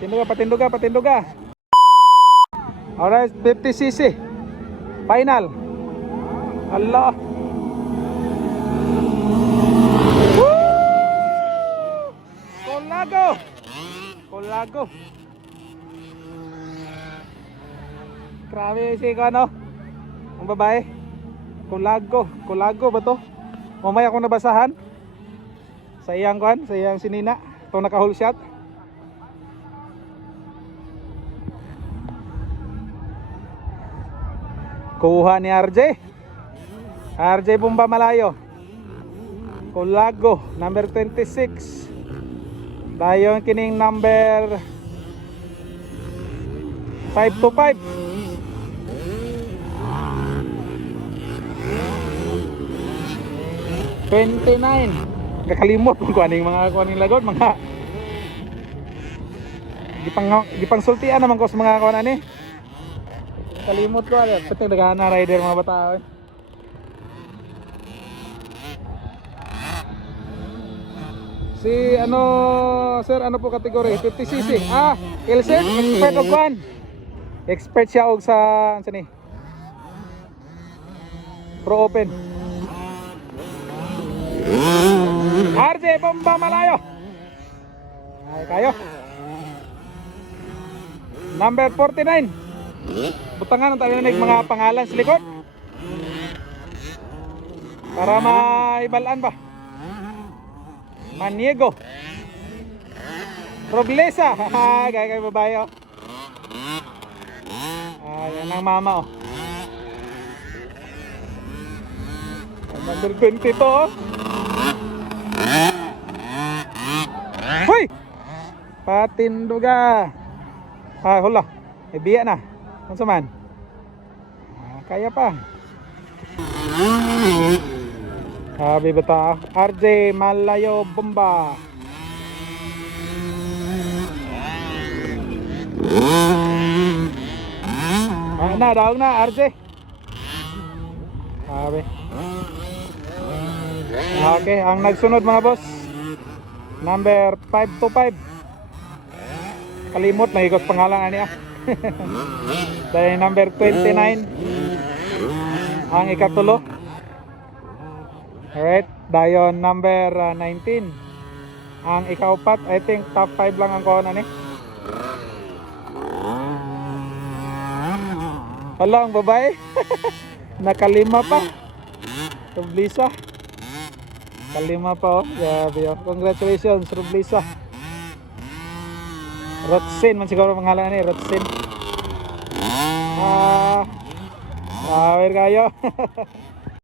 Patinduga. Alright, 50cc. Final. Allah. Woo! Colago. Grabe si ano? Ang babae. Colago ba to? Mamaya akong nabasahan. Sa iyang sinina. Itong naka-whole shot. Kuha ni RJ Bomba Malayo. Colago number 26. Dayon kining number 525. Kakalimot kung kuaning mga kuaning lagot, mga gipang sultian naman ko sa mga kuan ani. Kalimot ko ala, pati nagana rider mga bata. Si ano, sir, ano po kategory? 50cc. Ilsen, expert og kuan. Expert siya og sa ano ni? Pro Open. RJ Bomba Malayo. Ay kayo. Number 49. Butangan ang tayo mga pangalan sa likod para maibalaan ba. Maniego Roglesa. Gaya babae oh. Yan ang mama oh. Number 20 to oh. Hoy! Patinduga. Hula. Ibiya na. Ano man? Kaya pa. Sabi bata. RJ Malayo Bomba. Daog na RJ. Sabi. Okay, ang nagsunod mga boss. Number 525. Kalimot na ikot pangalan ani ah. Dahil number 29 ang ikatulo. Alright, dayon number 19 ang ikaupat. I think top 5 lang ang kuha na ni. Hala, ang babae. Nakalima pa. Rublisa. Kalima pa oh. Grabe oh. Congratulations Rublisa. Rotsin man siguro pangalan ni Rotsin. Awir kayo.